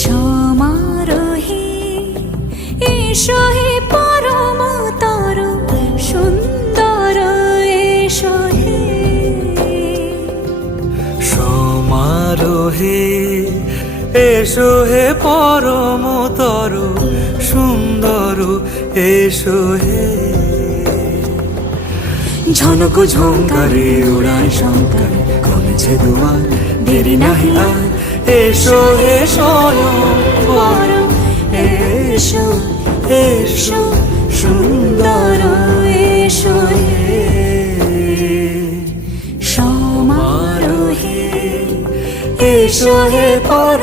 সমারোহে এসো হে পরমতর সুন্দর এসো হে। সমারোহে এসো হে পরমতর সুন্দর এসো হে। ঝনক ঝঙ্কারে উড়ায় শঙ্কার কমেছে দুয়ার দেরি নাহি আর। এসো হে স্বয়ংবর এসো এসো সুন্দর এসো হে। সমারোহে এসো হে পর